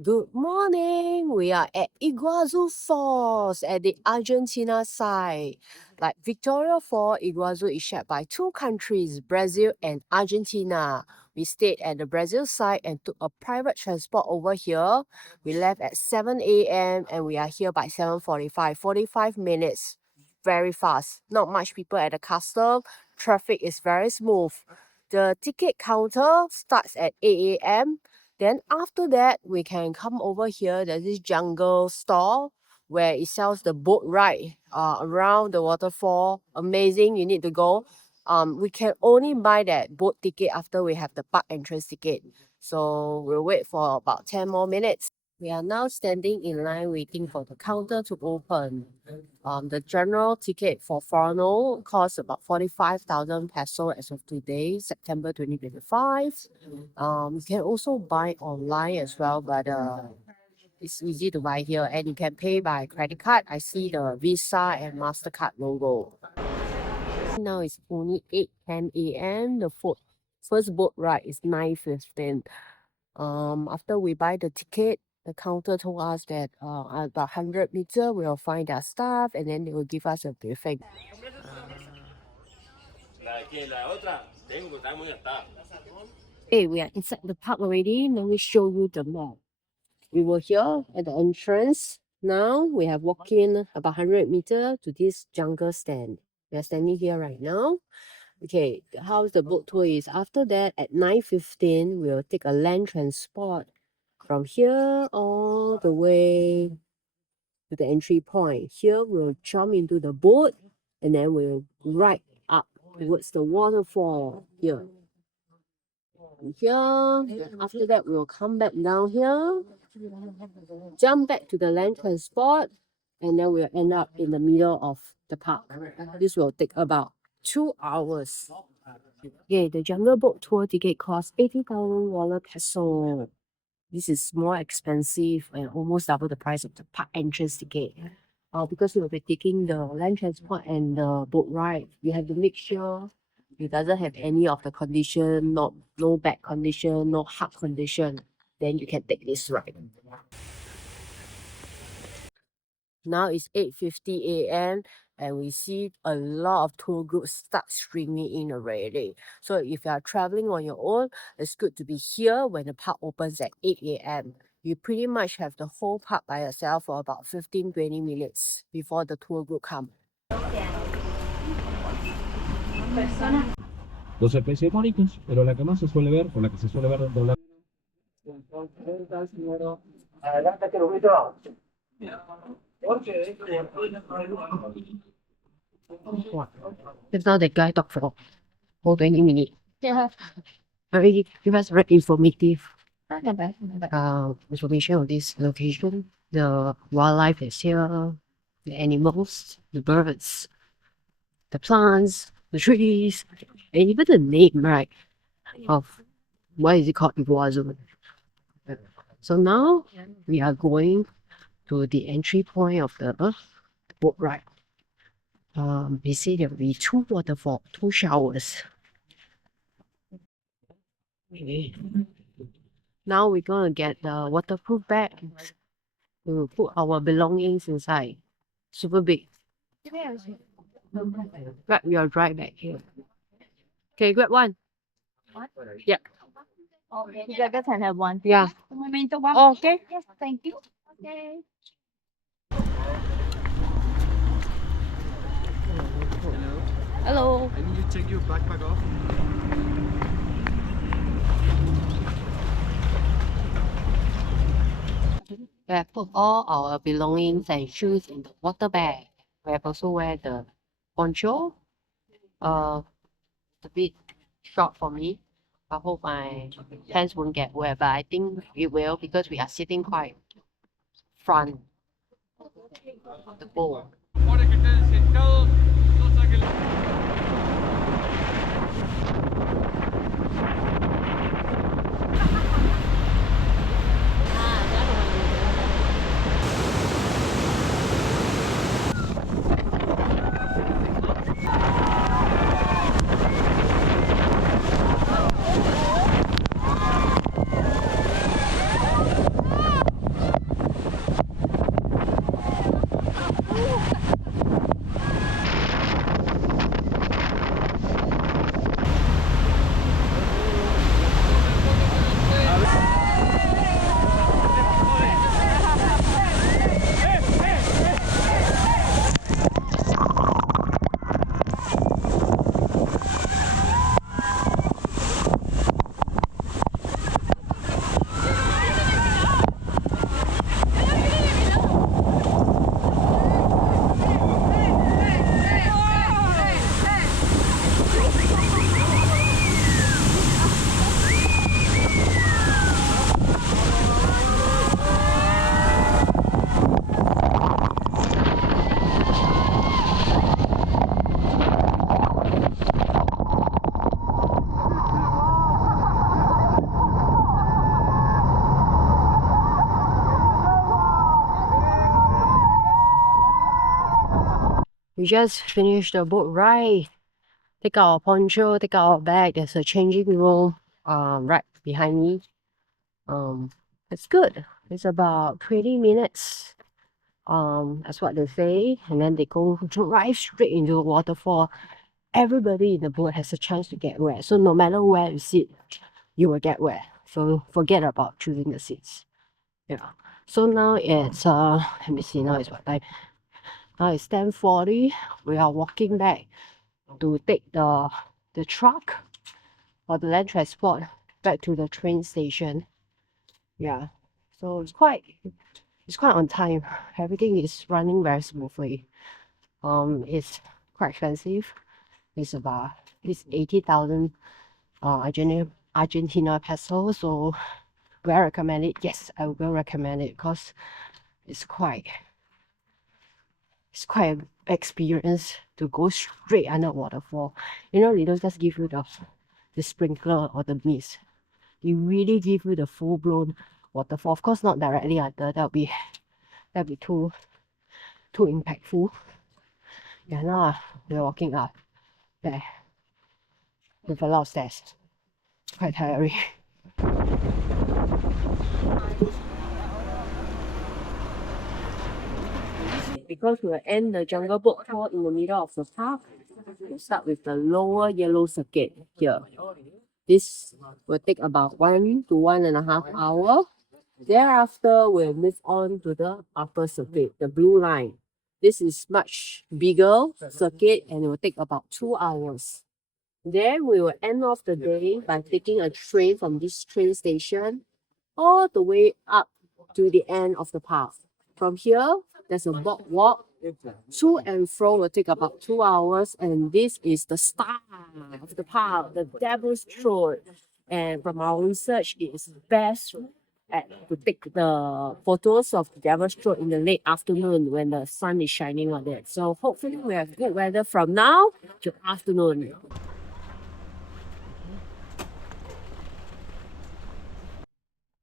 Good morning. We are at Iguazu Falls at the Argentina side. Like Victoria Falls, Iguazu is shared by two countries, Brazil and Argentina. We stayed at the Brazil side and took a private transport over here. We left at 7 a.m. and we are here by 7:45. 45 minutes. Very fast. Not much people at the castle. Traffic is very smooth. The ticket counter starts at 8 a.m. Then after that, we can come over here. There's this jungle store where it sells the boat ride around the waterfall. Amazing. You need to go. We can only buy that boat ticket after we have the park entrance ticket. So we'll wait for about 10 more minutes. We are now standing in line waiting for the counter to open. The general ticket for foreigner costs about 45,000 peso as of today, September 2025. You can also buy online as well, but it's easy to buy here and you can pay by credit card. I see the Visa and MasterCard logo. Now it's only 8:10 a.m. The first boat ride is 9:15. After we buy the ticket, the counter told us that at about 100 meters we'll find their staff and then they will give us a buffet. Hey, we are inside the park already. Let me show you the map. We were here at the entrance. Now we have walked in about 100 meters to this jungle stand. We are standing here right now. Okay, how's the boat tour is after that at 9:15 we'll take a land transport from here all the way to the entry point. Here we'll jump into the boat and then we'll ride up towards the waterfall here. And here, after that we'll come back down here, jump back to the land transport, and then we'll end up in the middle of the park. This will take about 2 hours. Okay, the jungle boat tour ticket costs 80,000 peso. This is more expensive and almost double the price of the park entrance ticket. Because we will be taking the land transport and the boat ride, you have to make sure it doesn't have any of the condition, no back condition, no heart condition. Then you can take this ride. Now it's 8:50 a.m. and we see a lot of tour groups start streaming in already. So if you are traveling on your own, it's good to be here when the park opens at 8 a.m. You pretty much have the whole park by yourself for about 15-20 minutes before the tour group comes. 12 especies bonitas, pero la que más se suele ver, o la que se suele ver dentro de la... Just now the guy talked for whole 20 minutes. Yeah. Very, it was very informative. Information of this location. The wildlife is here, the animals, the birds, the plants, the trees, and even the name, right? Of why is it called Iguazu. So now we are going to the entry point of the boat ride. They say there will be 2 waterfalls, 2 showers. Now we're gonna get the waterproof bags to put our belongings inside. Super big. Grab your dry bag here. Okay, grab one. What? Yeah. Okay, you guys can have one. Yeah. Oh, Okay. yes, thank you. Okay. Hello. I need you to take your backpack off. We have put all our belongings and shoes in the water bag. We have also wear the poncho. It's a bit short for me. I hope my pants won't get wet, but I think it will because we are sitting quite front of the boat. We just finished the boat ride. Take out our poncho, take out our bag. There's a changing room right behind me. It's good. It's about 20 minutes. That's what they say. And then they go drive straight into the waterfall. Everybody in the boat has a chance to get wet. So no matter where you sit, you will get wet. So forget about choosing the seats. Yeah. So now it's let me see, now it's what time? Now it's 10:40. We are walking back to take the truck or the land transport back to the train station. Yeah. So it's quite on time. Everything is running very smoothly. It's quite expensive. It's 80,000 Argentina peso. So will I recommend it? Yes, I will recommend it because it's quite an experience to go straight under a waterfall. You know, they don't just give you the sprinkler or the mist. They really give you the full blown waterfall. Of course, not directly under. That'll be too impactful. Yeah, now we're walking up there with a lot of stairs. Quite tiring. Because we'll end the jungle boat tour in the middle of the park, we'll start with the lower yellow circuit here. This will take about 1 to 1.5 hours. Thereafter, we'll move on to the upper circuit, the blue line. This is much bigger circuit and it will take about 2 hours. Then we will end off the day by taking a train from this train station all the way up to the end of the park. From here, there's a boardwalk. To and fro will take about 2 hours, and this is the star of the park, the Devil's Throat. And from our research, it is best to take the photos of the Devil's Throat in the late afternoon when the sun is shining on it. So hopefully we have good weather from now to afternoon.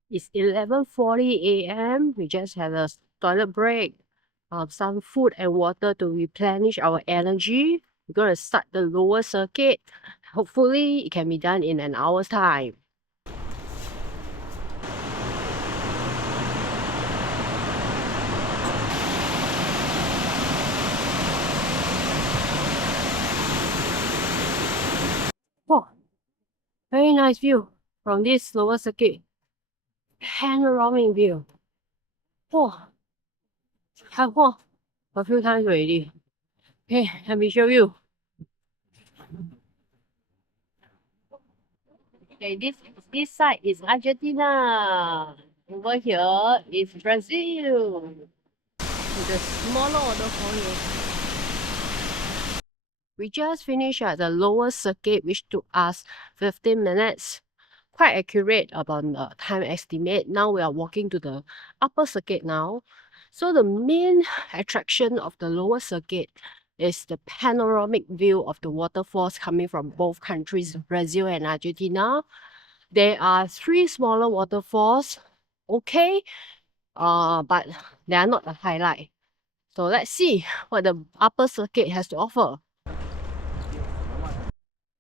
It's 11:40 a.m. We just had a toilet break, some food and water to replenish our energy. We're going to start the lower circuit. Hopefully, it can be done in an hour's time. Wow, very nice view from this lower circuit. Panoramic view. Wow, I've walked a few times already. Okay, let me show you. Okay, this side is Argentina. Over here is Brazil. The smaller waterfall here. We just finished at the lower circuit, which took us 15 minutes. Quite accurate about the time estimate. Now we are walking to the upper circuit now. So the main attraction of the lower circuit is the panoramic view of the waterfalls coming from both countries, Brazil and Argentina. There are 3 smaller waterfalls, okay, but they are not the highlight. So let's see what the upper circuit has to offer.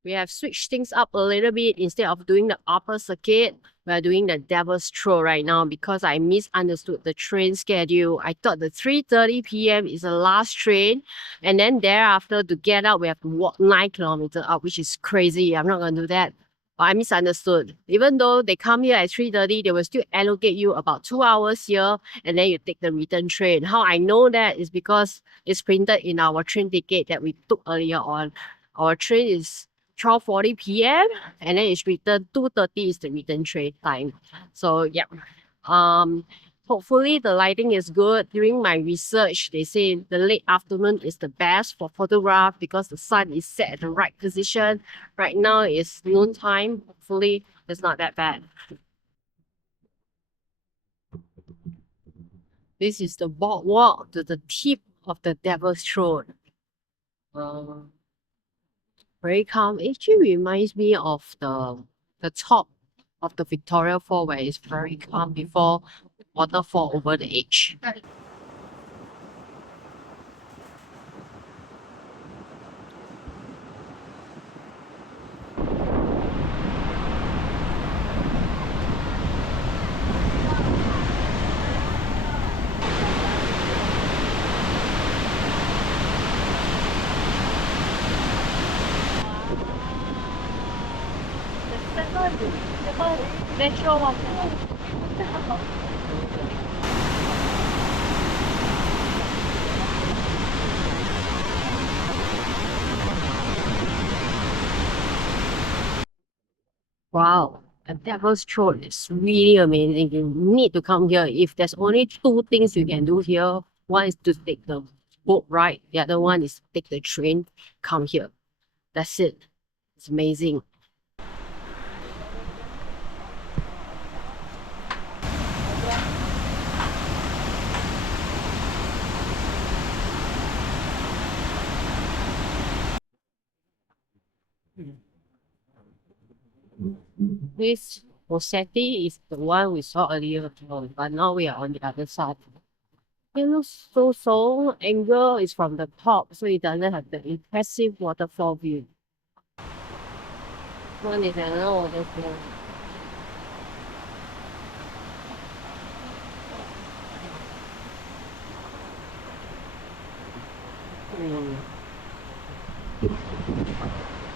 We have switched things up a little bit. Instead of doing the upper circuit, we are doing the Devil's Throat right now because I misunderstood the train schedule. I thought the 3:30 p.m. is the last train, and then thereafter to get out, we have to walk 9 kilometers up, which is crazy. I'm not going to do that. But I misunderstood. Even though they come here at 3:30, they will still allocate you about 2 hours here, and then you take the return train. How I know that is because it's printed in our train ticket that we took earlier on. Our train is 12:40 p.m. and then it's written 2:30 is the return train time. So yeah, hopefully the lighting is good. During my research, they say the late afternoon is the best for photograph because the sun is set at the right position. Right now it's noon time. Hopefully it's not that bad. This is the boardwalk to the tip of the Devil's Throat. Very calm. It actually reminds me of the top of the Victoria Falls where it's very calm before waterfall over the edge. Natural water. Wow, a devil's throat is really amazing. You need to come here. If there's only two things you can do here, one is to take the boat ride, the other one is take the train, come here. That's it. It's amazing. This Rossetti is the one we saw earlier, but now we are on the other side. It looks so angle is from the top, so it doesn't have the impressive waterfall view. One is another waterfall.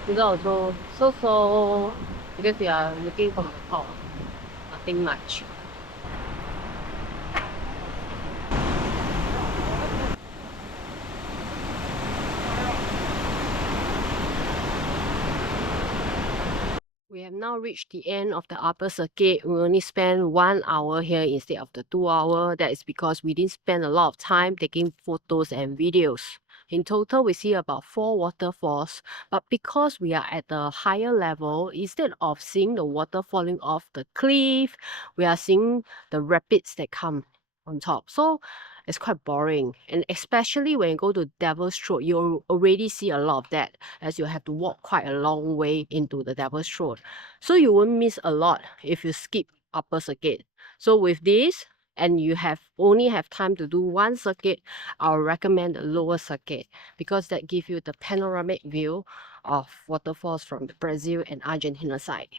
This is also so because we are looking from the top, nothing much. We have now reached the end of the upper circuit. We only spent 1 hour here instead of the 2 hour. That is because we didn't spend a lot of time taking photos and videos. In total, we see about 4 waterfalls, but because we are at the higher level, instead of seeing the water falling off the cliff, we are seeing the rapids that come on top. So it's quite boring, and especially when you go to Devil's Throat, you already see a lot of that, as you have to walk quite a long way into the Devil's Throat. So you won't miss a lot if you skip upper circuit. So with this, and you only have time to do one circuit, I'll recommend the lower circuit because that gives you the panoramic view of waterfalls from the Brazil and Argentina side.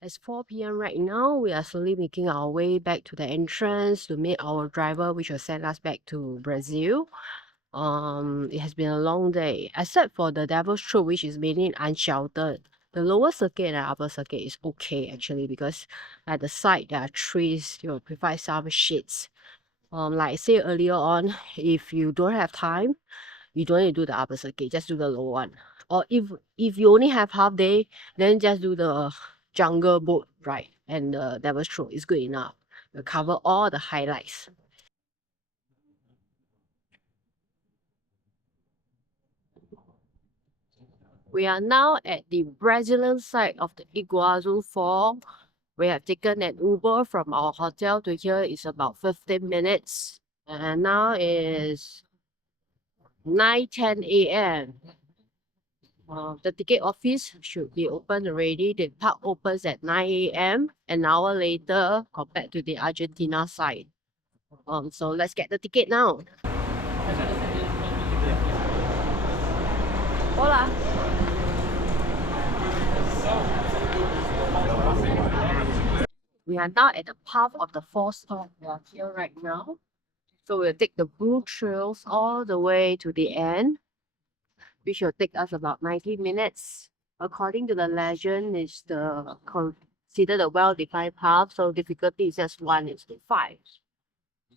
It's 4 p.m. right now. We are slowly making our way back to the entrance to meet our driver, which will send us back to Brazil. It has been a long day, except for the Devil's Throat, which is mainly unsheltered. The lower circuit and the upper circuit is okay actually because at the side there are trees. You will provide some shades. Like I said earlier on, if you don't have time, you don't need to do the upper circuit, just do the lower one. Or if you only have half day, then just do the jungle boat ride and the Devil's Throat is good enough. You'll cover all the highlights. We are now at the Brazilian side of the Iguazu Falls. We have taken an Uber from our hotel to here. It's about 15 minutes. And now is 9:10 a.m. The ticket office should be open already. The park opens at 9 a.m. an hour later compared to the Argentina side. So let's get the ticket now. Hola. We are now at the path of the fourth stop. We are here right now. So we'll take the blue trails all the way to the end, which will take us about 90 minutes. According to the legend, it's considered a well-defined path, so difficulty is just 1 is to 5.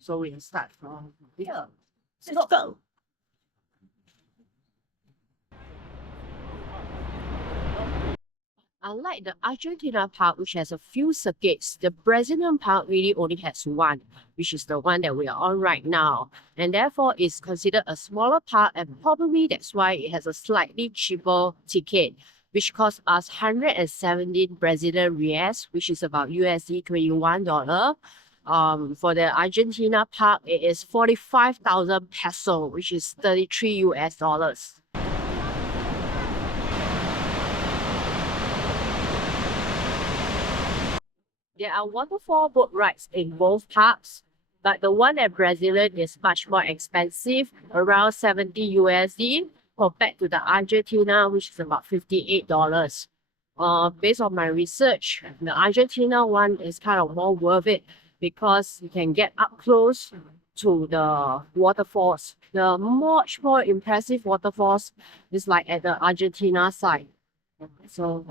So we'll start from here. Let's go! Unlike the Argentina park, which has a few circuits, the Brazilian park really only has one, which is the one that we are on right now. And therefore, it's considered a smaller park, and probably that's why it has a slightly cheaper ticket, which costs us 117 Brazilian reais, which is about USD $21. For the Argentina park, it is 45,000 peso, which is 33 US dollars. There are waterfall boat rides in both parks, but the one at Brazilian is much more expensive, around 70 USD, compared to the Argentina, which is about $58. Based on my research, the Argentina one is kind of more worth it because you can get up close to the waterfalls. The much more impressive waterfalls is like at the Argentina side. So,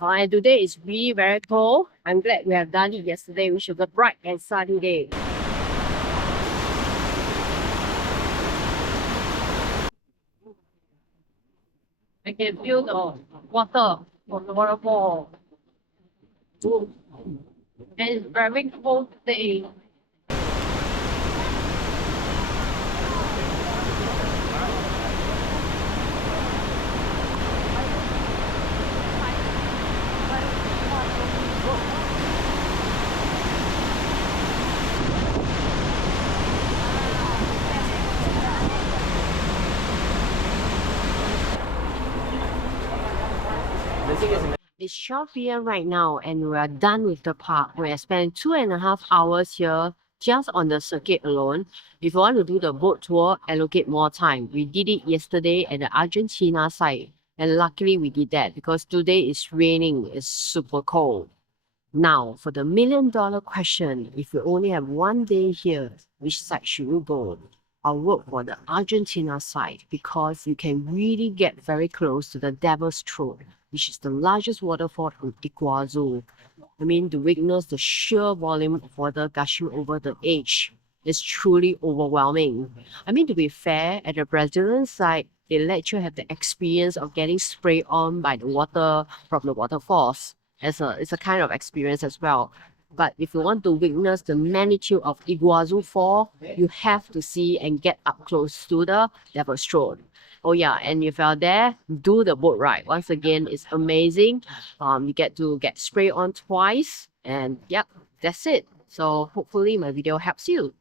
and today is really very cold. I'm glad we have done it yesterday, which was a bright and sunny day. I can feel the water from the waterfall. Ooh. And it's very cold today. It's 12 p.m. right now, and we are done with the park. We have spent 2.5 hours here just on the circuit alone. If you want to do the boat tour, allocate more time. We did it yesterday at the Argentina side, and luckily we did that because today it's raining, it's super cold. Now, for the million-dollar question, if you only have one day here, which side should you go? I'll vote for the Argentina side because you can really get very close to the Devil's Throat, which is the largest waterfall in Iguazu. I mean, to witness the sheer volume of water gushing over the edge is truly overwhelming. I mean, to be fair, at the Brazilian side, they let you have the experience of getting sprayed on by the water from the waterfalls. It's a kind of experience as well. But if you want to witness the magnitude of Iguazu Falls, you have to see and get up close to the Devil's Throat. Oh yeah, and if you're there, do the boat ride. Once again, it's amazing. You get to get sprayed on twice, and yep, that's it. So hopefully my video helps you.